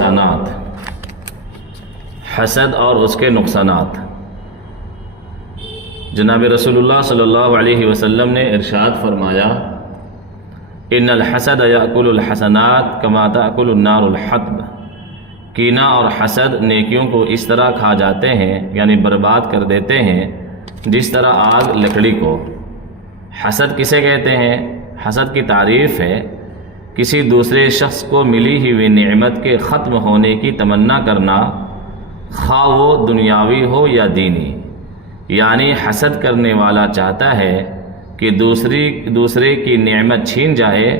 نقصانات، حسد اور اس کے نقصانات۔ جناب رسول اللہ صلی اللہ علیہ وسلم نے ارشاد فرمایا، ان الحسد یأکل الحسنات کما تأکل النار الحطب، کینہ اور حسد نیکیوں کو اس طرح کھا جاتے ہیں، یعنی برباد کر دیتے ہیں، جس طرح آگ لکڑی کو۔ حسد کسے کہتے ہیں؟ حسد کی تعریف ہے کسی دوسرے شخص کو ملی ہوئی نعمت کے ختم ہونے کی تمنا کرنا، خواہ وہ دنیاوی ہو یا دینی۔ یعنی حسد کرنے والا چاہتا ہے کہ دوسرے کی نعمت چھین جائے،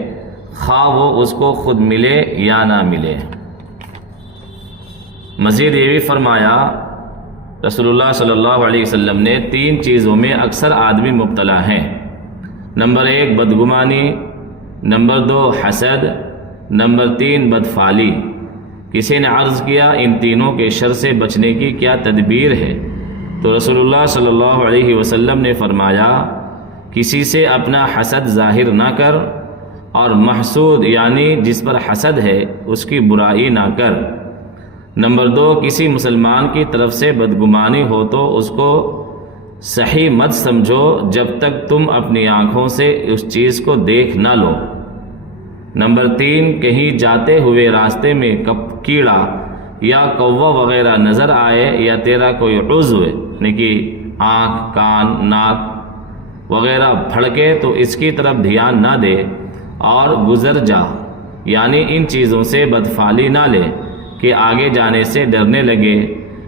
خواہ وہ اس کو خود ملے یا نہ ملے۔ مزید یہ بھی فرمایا رسول اللہ صلی اللہ علیہ وسلم نے، 3 چیزوں میں اکثر آدمی مبتلا ہیں۔ نمبر 1 بدگمانی، نمبر 2 حسد، نمبر 3 بدفعلی۔ کسی نے عرض کیا ان تینوں کے شر سے بچنے کی کیا تدبیر ہے؟ تو رسول اللہ صلی اللہ علیہ وسلم نے فرمایا، کسی سے اپنا حسد ظاہر نہ کر، اور محسود یعنی جس پر حسد ہے اس کی برائی نہ کر۔ نمبر 2 کسی مسلمان کی طرف سے بدگمانی ہو تو اس کو صحیح مت سمجھو جب تک تم اپنی آنکھوں سے اس چیز کو دیکھ نہ لو۔ نمبر 3 کہیں جاتے ہوئے راستے میں کیڑا یا کوا وغیرہ نظر آئے، یا تیرا کوئی عضو یعنی کہ آنکھ، کان، ناک وغیرہ پھڑکے تو اس کی طرف دھیان نہ دے اور گزر جا، یعنی ان چیزوں سے بدفعلی نہ لے کہ آگے جانے سے ڈرنے لگے۔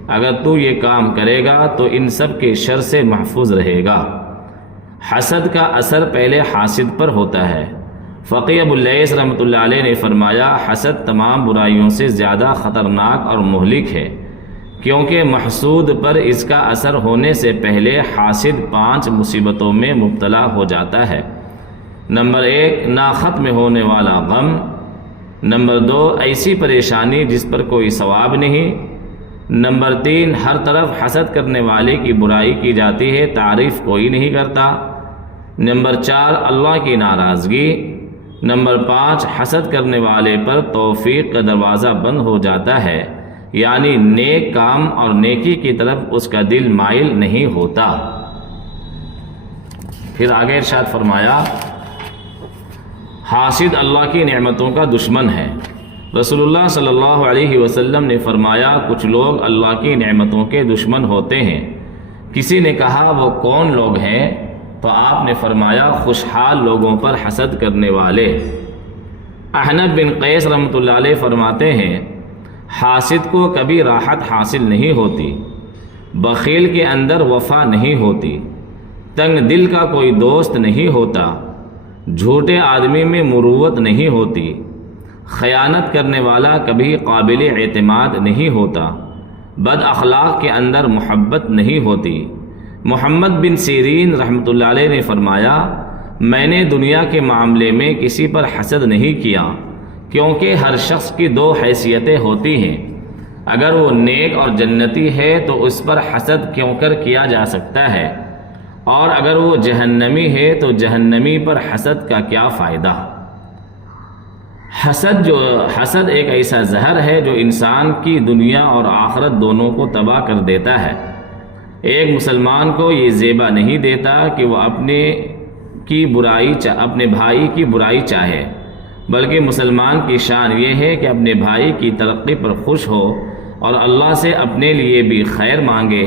اگر تو یہ کام کرے گا تو ان سب کے شر سے محفوظ رہے گا۔ حسد کا اثر پہلے حاسد پر ہوتا ہے۔ فقی ابو اللیث رحمۃ اللہ علیہ نے فرمایا، حسد تمام برائیوں سے زیادہ خطرناک اور مہلک ہے، کیونکہ محسود پر اس کا اثر ہونے سے پہلے حاسد 5 مصیبتوں میں مبتلا ہو جاتا ہے۔ نمبر 1 ناختم ہونے والا غم، نمبر 2 ایسی پریشانی جس پر کوئی ثواب نہیں، نمبر 3 ہر طرف حسد کرنے والے کی برائی کی جاتی ہے، تعریف کوئی نہیں کرتا، نمبر 4 اللہ کی ناراضگی، نمبر 5 حسد کرنے والے پر توفیق کا دروازہ بند ہو جاتا ہے، یعنی نیک کام اور نیکی کی طرف اس کا دل مائل نہیں ہوتا۔ پھر آگے ارشاد فرمایا، حاسد اللہ کی نعمتوں کا دشمن ہے۔ رسول اللہ صلی اللہ علیہ وسلم نے فرمایا، کچھ لوگ اللہ کی نعمتوں کے دشمن ہوتے ہیں۔ کسی نے کہا وہ کون لوگ ہیں؟ تو آپ نے فرمایا، خوشحال لوگوں پر حسد کرنے والے۔ احنف بن قیس رحمۃ اللہ علیہ فرماتے ہیں، حاسد کو کبھی راحت حاصل نہیں ہوتی، بخیل کے اندر وفا نہیں ہوتی، تنگ دل کا کوئی دوست نہیں ہوتا، جھوٹے آدمی میں مروت نہیں ہوتی، خیانت کرنے والا کبھی قابل اعتماد نہیں ہوتا، بد اخلاق کے اندر محبت نہیں ہوتی۔ محمد بن سیرین رحمۃ اللہ علیہ نے فرمایا، میں نے دنیا کے معاملے میں کسی پر حسد نہیں کیا، کیونکہ ہر شخص کی 2 حیثیتیں ہوتی ہیں، اگر وہ نیک اور جنتی ہے تو اس پر حسد کیوں کر کیا جا سکتا ہے، اور اگر وہ جہنمی ہے تو جہنمی پر حسد کا کیا فائدہ۔ حسد ایک ایسا زہر ہے جو انسان کی دنیا اور آخرت دونوں کو تباہ کر دیتا ہے۔ ایک مسلمان کو یہ زیبا نہیں دیتا کہ وہ اپنے بھائی کی برائی چاہے، بلکہ مسلمان کی شان یہ ہے کہ اپنے بھائی کی ترقی پر خوش ہو اور اللہ سے اپنے لیے بھی خیر مانگے۔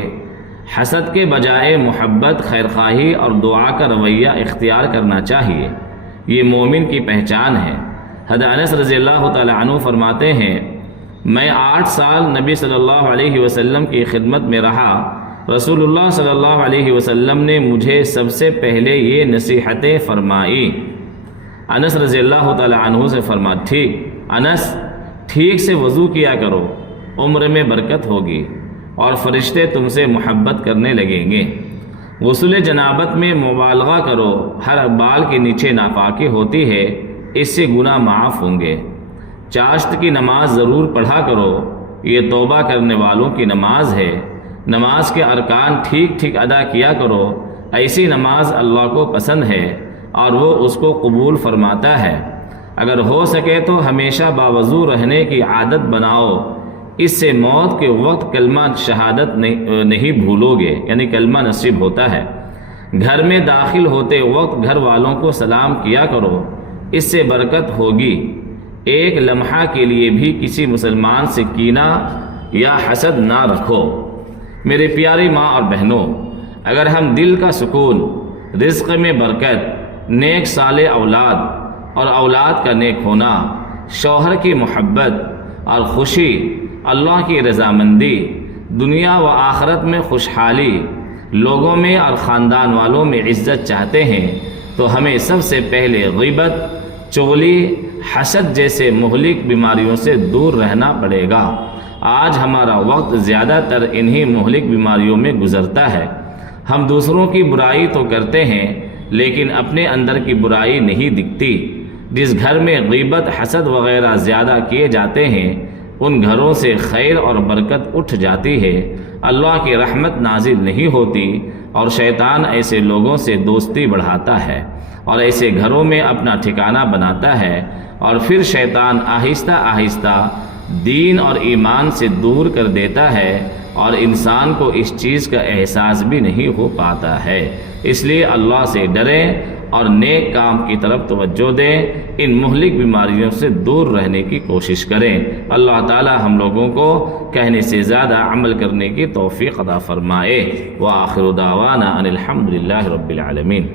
حسد کے بجائے محبت، خیرخواہی اور دعا کا رویہ اختیار کرنا چاہیے، یہ مومن کی پہچان ہے۔ حضرت انس رضی اللہ تعالی عنہ فرماتے ہیں، میں 8 سال نبی صلی اللہ علیہ وسلم کی خدمت میں رہا، رسول اللہ صلی اللہ علیہ وسلم نے مجھے سب سے پہلے یہ نصیحتیں فرمائی۔ انس رضی اللہ تعالی عنہ سے ٹھیک انس، ٹھیک سے وضو کیا کرو، عمر میں برکت ہوگی اور فرشتے تم سے محبت کرنے لگیں گے۔ غسل جنابت میں مبالغہ کرو، ہر بال کے نیچے ناپاکی ہوتی ہے، اس سے گناہ معاف ہوں گے۔ چاشت کی نماز ضرور پڑھا کرو، یہ توبہ کرنے والوں کی نماز ہے۔ نماز کے ارکان ٹھیک ادا کیا کرو، ایسی نماز اللہ کو پسند ہے اور وہ اس کو قبول فرماتا ہے۔ اگر ہو سکے تو ہمیشہ باوضو رہنے کی عادت بناؤ، اس سے موت کے وقت کلمہ شہادت نہیں بھولو گے، یعنی کلمہ نصیب ہوتا ہے۔ گھر میں داخل ہوتے وقت گھر والوں کو سلام کیا کرو، اس سے برکت ہوگی۔ ایک لمحہ کے لیے بھی کسی مسلمان سے کینہ یا حسد نہ رکھو۔ میرے پیاری ماں اور بہنوں، اگر ہم دل کا سکون، رزق میں برکت، نیک صالح اولاد اور اولاد کا نیک ہونا، شوہر کی محبت اور خوشی، اللہ کی رضامندی، دنیا و آخرت میں خوشحالی، لوگوں میں اور خاندان والوں میں عزت چاہتے ہیں تو ہمیں سب سے پہلے غیبت، چغلی، حسد جیسے مہلک بیماریوں سے دور رہنا پڑے گا۔ آج ہمارا وقت زیادہ تر انہی مہلک بیماریوں میں گزرتا ہے۔ ہم دوسروں کی برائی تو کرتے ہیں لیکن اپنے اندر کی برائی نہیں دکھتی۔ جس گھر میں غیبت، حسد وغیرہ زیادہ کیے جاتے ہیں ان گھروں سے خیر اور برکت اٹھ جاتی ہے، اللہ کی رحمت نازل نہیں ہوتی، اور شیطان ایسے لوگوں سے دوستی بڑھاتا ہے اور ایسے گھروں میں اپنا ٹھکانہ بناتا ہے، اور پھر شیطان آہستہ آہستہ دین اور ایمان سے دور کر دیتا ہے اور انسان کو اس چیز کا احساس بھی نہیں ہو پاتا ہے۔ اس لیے اللہ سے ڈریں اور نیک کام کی طرف توجہ دیں، ان مہلک بیماریوں سے دور رہنے کی کوشش کریں۔ اللہ تعالی ہم لوگوں کو کہنے سے زیادہ عمل کرنے کی توفیق عطا فرمائے۔ وآخر دعوانا ان الحمد للہ رب العالمین۔